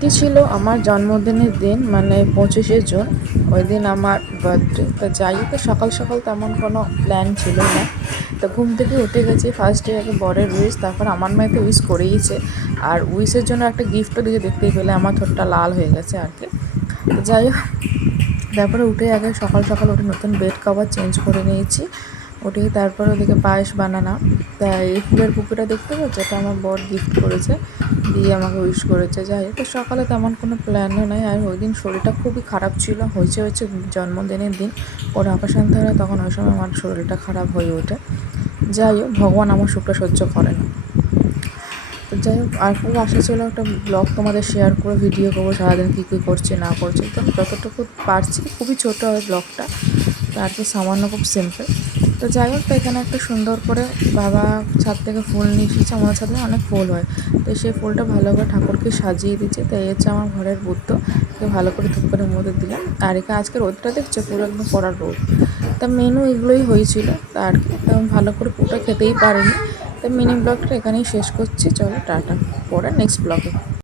দিনটি ছিল আমার জন্মদিনের দিন, মানে 25শে জুন। ওই দিন আমার বার্থডে। তো যাই হোক, সকাল সকাল তেমন কোনো প্ল্যান ছিল না। তো ঘুম থেকে উঠে গেছি, ফার্স্টে আগে বরের উইশ, তারপর আমার মেয়ে তো উইশ করেইছে। আর উইশের জন্য একটা গিফটও দিকে দেখতেই পেলে আমার ঠোঁটটা লাল হয়ে গেছে আর কি। তো যাই হোক, তারপরে উঠে আগে সকাল সকাল উঠে নতুন বেড কভার চেঞ্জ করে নিয়েছি। উঠেই তারপরে ওদিকে পায়েস বানানো। তাই এই ফুলের বুকেটা দেখতে পাচ্ছ, এটা আমার বর গিফট করেছে, দিয়ে আমাকে উইশ করেছে। যাই হোক, সকালে তেমন কোনো প্ল্যানও নেই। আর ওই দিন শরীরটা খুবই খারাপ ছিল, হয়েছে জন্মদিনের দিন ওর অপারেশন থাকে, তখন ওই সময় আমার শরীরটা খারাপ হয়ে ওঠে। যাই হোক, ভগবান আমার সুখটা সহ্য করে না। তো যাই হোক, আর খুব আশা ছিল একটা ব্লগ তোমাদের শেয়ার করে ভিডিও করবো, সারাদিন কী কী করছি না করছি। তো যতটুকু পারছি, খুবই ছোটো হয় ব্লগটা, তারপর সামান্য খুব সিম্পল। তো যাই হোক, তো এখানে একটা সুন্দর করে বাবা ছাদ থেকে ফুল নিয়ে এসেছে। আমাদের ছাদে অনেক ফুল হয়, তো সেই ফুলটা ভালো করে ঠাকুরকে সাজিয়ে দিচ্ছে। তো এই হচ্ছে আমার ঘরের বুদ্ধ, ভালো করে ধূপের মধ্যে দিলাম। আর এখানে আজকে রোদটা দেখছো, পুরো একদম পড়ার রোদ। তা মেনু এগুলোই হয়েছিল, তা আর কি, তেমন ভালো করে পুরোটা খেতেই পারিনি। তো মিনি ব্লগটা এখানেই শেষ করছি। চলো টাটা, পরে নেক্সট ব্লগে।